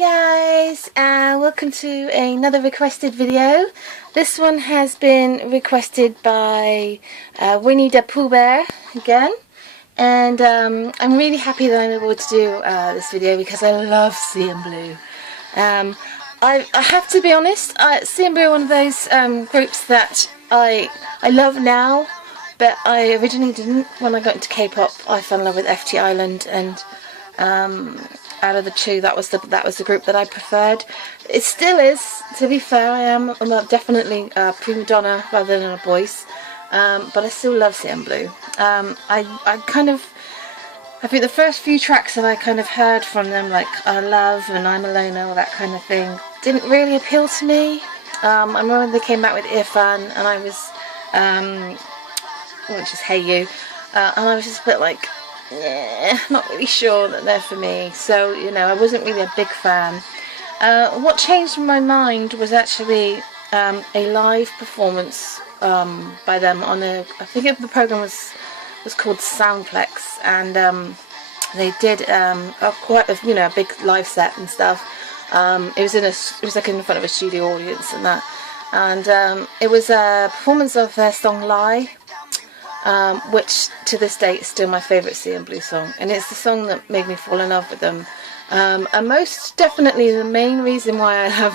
guys, welcome to another requested video. This one has been requested by Winnie the Pooh Bear again, and I'm really happy that I'm able to do this video because I love CNBLUE. I have to be honest, CNBLUE are one of those groups that I love now, but I originally didn't. When I got into K-pop, I fell in love with FT Island, and out of the two, that was the group that I preferred. It still is, to be fair. I'm definitely a prima donna rather than a voice, but I still love CNBLUE. I think the first few tracks that I kind of heard from them, like Love and I'm Alone, all that kind of thing, didn't really appeal to me. I remember when they came back with Irfan, and I was, which is Hey You, and I was just a bit like, yeah, not really sure that they're for me. So, you know, I wasn't really a big fan. What changed my mind was actually a live performance by them on I think the program was called Soundplex, and they did quite a big live set and stuff. It was like in front of a studio audience and that, and it was a performance of their song Lie, which to this day is still my favourite CNBLUE song, and it's the song that made me fall in love with them. And most definitely the main reason why I love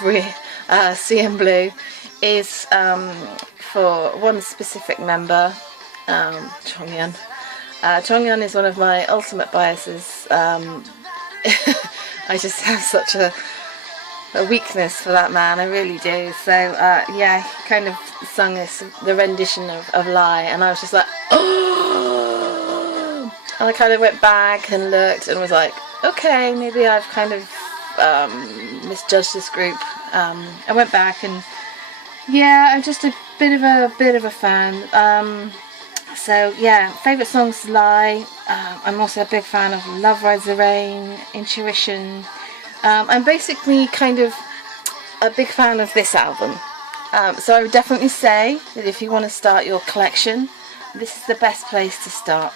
CNBLUE is for one specific member, Chonghyun. Chonghyun is one of my ultimate biases. I just have such a weakness for that man, I really do. So yeah, he kind of sung the rendition of Lie, and I was just like, oh! And I kind of went back and looked and was like, okay, maybe I've kind of misjudged this group. I went back, and yeah, I'm just a bit of a fan. So yeah, favourite songs Lie. I'm also a big fan of Love Rides the Rain, Intuition. I'm basically kind of a big fan of this album. So I would definitely say that if you want to start your collection, this is the best place to start.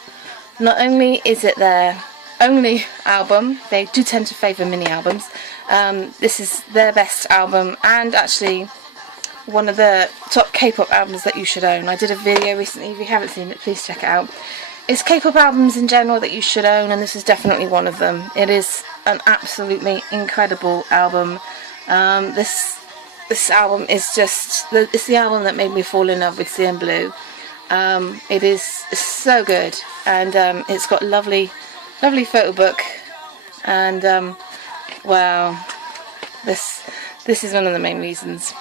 Not only is it their only album, they do tend to favour mini albums. This is their best album, and actually one of the top K-pop albums that you should own. I did a video recently. If you haven't seen it, please check it out. It's K-pop albums in general that you should own, and this is definitely one of them. It is an absolutely incredible album. This album is just it's the album that made me fall in love with CNBLUE. It is so good, and it's got lovely photo book, and wow, this is one of the main reasons.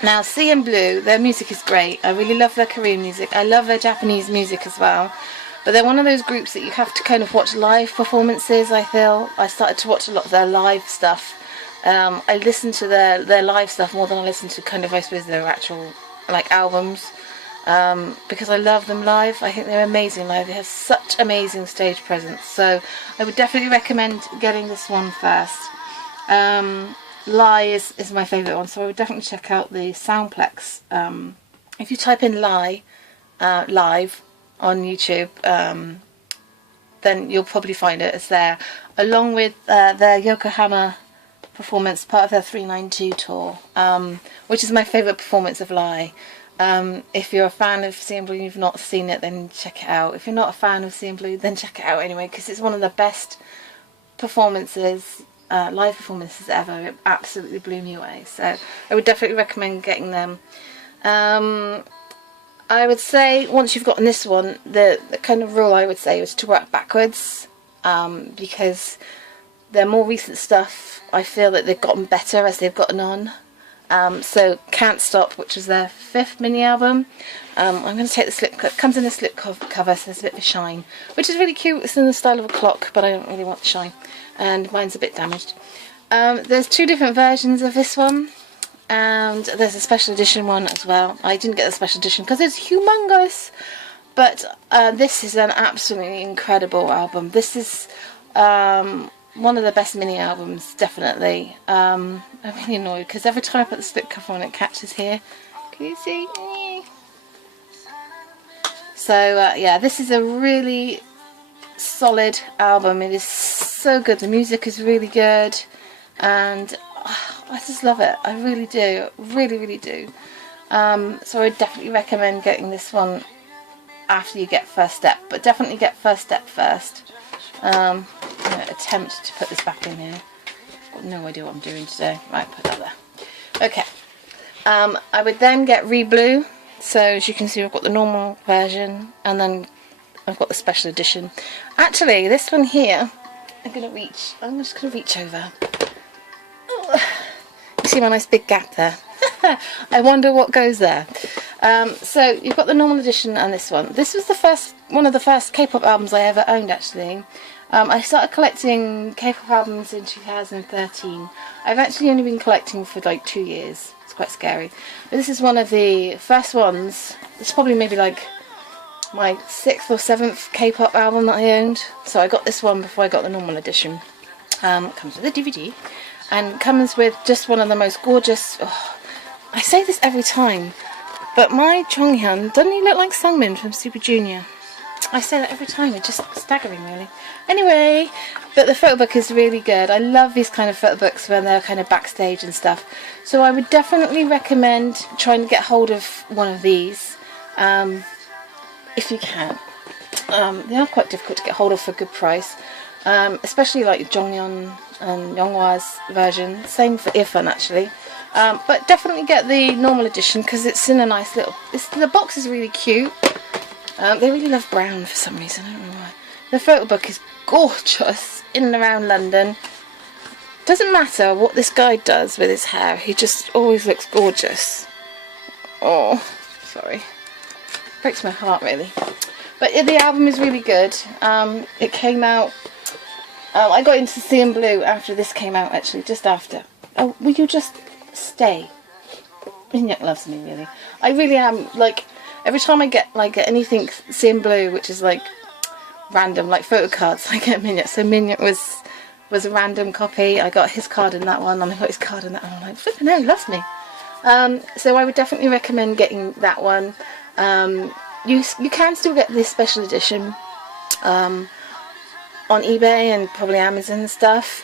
Now, CNBLUE, their music is great. I really love their Korean music. I love their Japanese music as well. But they're one of those groups that you have to kind of watch live performances, I feel. I started to watch a lot of their live stuff. I listen to their live stuff more than I listen to kind of, I suppose, their actual like albums. Because I love them live. I think they're amazing live. They have such amazing stage presence. So I would definitely recommend getting this one first. Lie is my favourite one, so I would definitely check out the Soundplex. If you type in Lie live on YouTube, then you'll probably find it. It's there, along with their Yokohama performance, part of their 392 tour, which is my favourite performance of Lie. If you're a fan of CNBLUE and you've not seen it, then check it out. If you're not a fan of CNBLUE, then check it out anyway, because it's one of the best performances, live performances ever. It absolutely blew me away. So I would definitely recommend getting them. I would say once you've gotten this one, the kind of rule I would say is to work backwards, because their more recent stuff, I feel that they've gotten better as they've gotten on. So Can't Stop, which was their 5th mini album, I'm going to take the slip. It comes in a slip cover, so there's a bit of a shine, which is really cute. It's in the style of a clock, but I don't really want the shine, and mine's a bit damaged. There's 2 different versions of this one, and there's a special edition one as well. I didn't get the special edition because it's humongous, but this is an absolutely incredible album. This is one of the best mini albums, definitely. I'm really annoyed because every time I put the slipcover on, it catches here. Can you see? So yeah, this is a really solid album. It is so good. The music is really good. and I just love it. I really do, really do. So I definitely recommend getting this one after you get First Step, but definitely get First Step first. I'm going to attempt to put this back in here. I've got no idea what I'm doing today. Right, put that there. Okay. I would then get CNBLUE. So as you can see, I've got the normal version, and then I've got the special edition. Actually, this one here, I'm just going to reach over. Oh, you see my nice big gap there? I wonder what goes there. So you've got the normal edition and this one. This was one of the first K-pop albums I ever owned, actually. I started collecting K-pop albums in 2013. I've actually only been collecting for like 2 years. It's quite scary. But this is one of the first ones. It's probably maybe like my 6th or 7th K-pop album that I owned. So I got this one before I got the normal edition. It comes with a DVD and comes with just one of the most gorgeous... Oh, I say this every time, but my Jonghyun, doesn't he look like Sungmin from Super Junior? I say that every time, it's just staggering really. Anyway, but the photo book is really good. I love these kind of photo books when they're kind of backstage and stuff. So I would definitely recommend trying to get hold of one of these, if you can. They are quite difficult to get hold of for a good price, especially like Jonghyun and Younghwa's version. Same for Ifan actually. But definitely get the normal edition because it's in a nice little... the box is really cute. They really love brown for some reason, I don't know why. The photo book is gorgeous, in and around London. Doesn't matter what this guy does with his hair, he just always looks gorgeous. Oh, sorry. Breaks my heart really. But the album is really good. It came out... I got into CNBLUE after this came out actually, just after. Oh, will you just... stay? Minyak loves me really. I really am, like, every time I get like anything CNBLUE, which is like random, like photo cards, I get Minyak. So Minyak was a random copy. I got his card in that one, and I got his card in that one. I'm like, flipping hell, he loves me. So I would definitely recommend getting that one. You can still get this special edition on eBay and probably Amazon and stuff,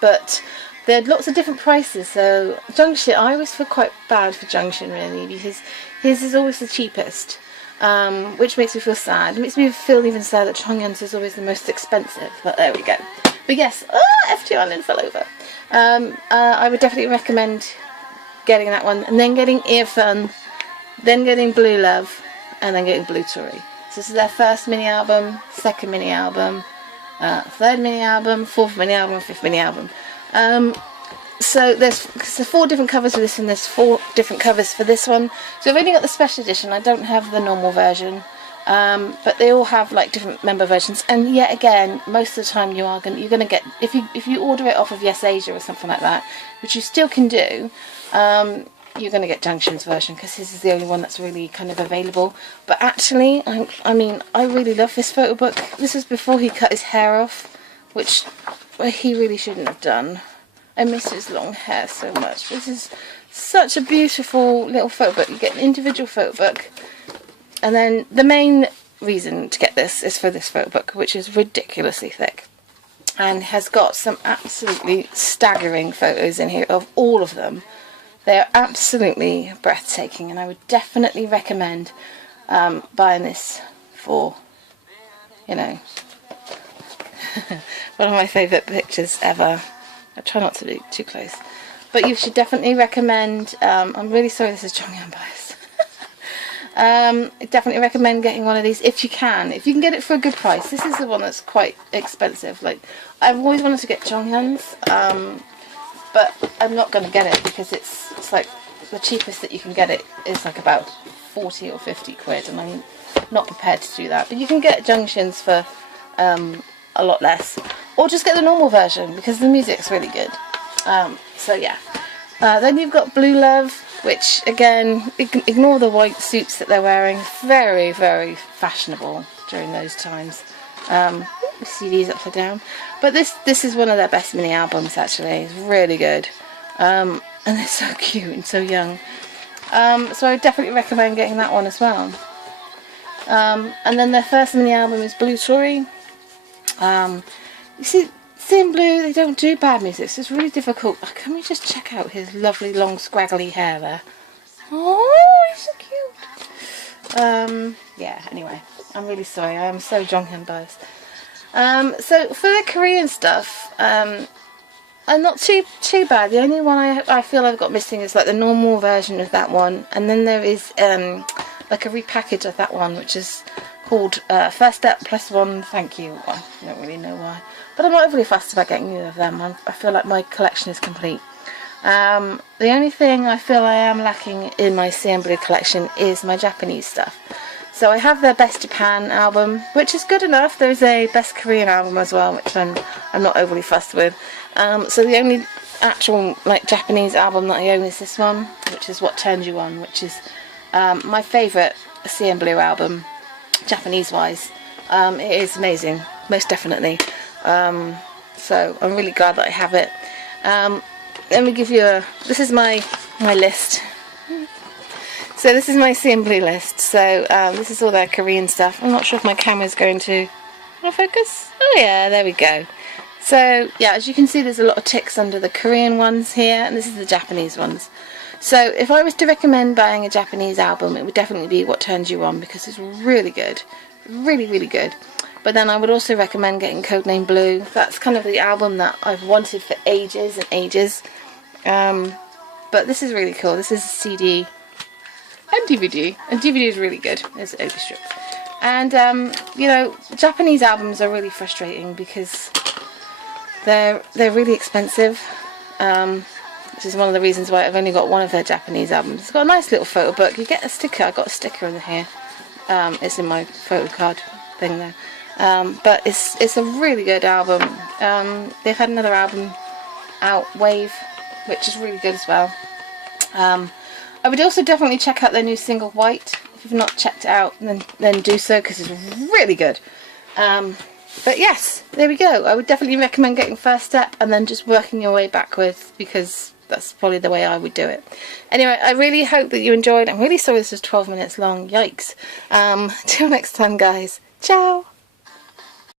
but there are lots of different prices. So Junction, I always feel quite bad for Junction really, because his is always the cheapest, which makes me feel sad. It makes me feel even sad that Chongyun's is always the most expensive, but there we go. But yes, FT Island fell over. I would definitely recommend getting that one, and then getting Earfun, then getting Blue Love, and then getting Blue Tory. So this is their first mini album, second mini album, third mini album, fourth mini album, fifth mini album. So there's 4 different covers for this, and there's 4 different covers for this one. So I've only got the special edition. I don't have the normal version, but they all have like different member versions. And yet again, most of the time you're gonna get, if you order it off of Yes Asia or something like that, which you still can do, you're gonna get Junction's version because his is the only one that's really kind of available. But actually, I mean, I really love this photo book. This is before he cut his hair off, which he really shouldn't have done. I miss his long hair so much. This is such a beautiful little photo book. You get an individual photo book, and then the main reason to get this is for this photo book, which is ridiculously thick and has got some absolutely staggering photos in here of all of them. They are absolutely breathtaking, and I would definitely recommend buying this for, you know, one of my favourite pictures ever. I try not to be too close, but you should definitely recommend, I'm really sorry this is Jonghyun bias. I definitely recommend getting one of these if you can get it for a good price. This is the one that's quite expensive. Like, I've always wanted to get Jonghyun's, but I'm not going to get it because it's like the cheapest that you can get it is like about 40 or 50 quid, and I'm not prepared to do that. But you can get Junctions for a lot less, or just get the normal version because the music's really good. So yeah, then you've got Blue Love, which again, ignore the white suits that they're wearing, very, very fashionable during those times. See these upside down, but this is one of their best mini albums actually. It's really good, and they're so cute and so young. So I definitely recommend getting that one as well. And then their first mini album is Blue Tory. You see, CNBLUE, they don't do bad music, so it's really difficult. Oh, can we just check out his lovely long scraggly hair there? Oh, he's so cute. Yeah, anyway, I'm really sorry. I am so drunk and biased. So for the Korean stuff, I'm not too bad. The only one I feel I've got missing is like the normal version of that one, and then there is like a repackage of that one, which is called First Step Plus One Thank You. Well, I don't really know why, but I'm not overly fussed about getting either of them. I feel like my collection is complete. The only thing I feel I am lacking in my CNBLUE collection is my Japanese stuff. So I have their Best Japan album, which is good enough. There's a Best Korean album as well, which I'm not overly fussed with. So the only actual like Japanese album that I own is this one, which is What Turns You On, which is my favourite CNBLUE album, Japanese-wise. It is amazing, most definitely. So I'm really glad that I have it. Let me give you this is my list. So this is my CNBLUE list. So this is all their Korean stuff. I'm not sure if my camera's going to focus. Oh yeah, there we go. So yeah, as you can see, there's a lot of ticks under the Korean ones here, and this is the Japanese ones. So if I was to recommend buying a Japanese album, it would definitely be What Turns You On, because it's really good, really, really good. But then I would also recommend getting Codename Blue. That's kind of the album that I've wanted for ages and ages. But this is really cool. This is a CD and DVD. And DVD is really good. There's an OP strip. And, you know, Japanese albums are really frustrating because they're really expensive. Which is one of the reasons why I've only got one of their Japanese albums. It's got a nice little photo book. You get a sticker. I got a sticker in here. It's in my photo card thing there. But it's a really good album. They've had another album out, Wave, which is really good as well. I would also definitely check out their new single, White. If you've not checked it out, then do so, because it's really good. But yes, there we go. I would definitely recommend getting First Step and then just working your way backwards, because that's probably the way I would do it. Anyway, I really hope that you enjoyed. I'm really sorry this was 12 minutes long. Yikes. Till next time, guys. Ciao.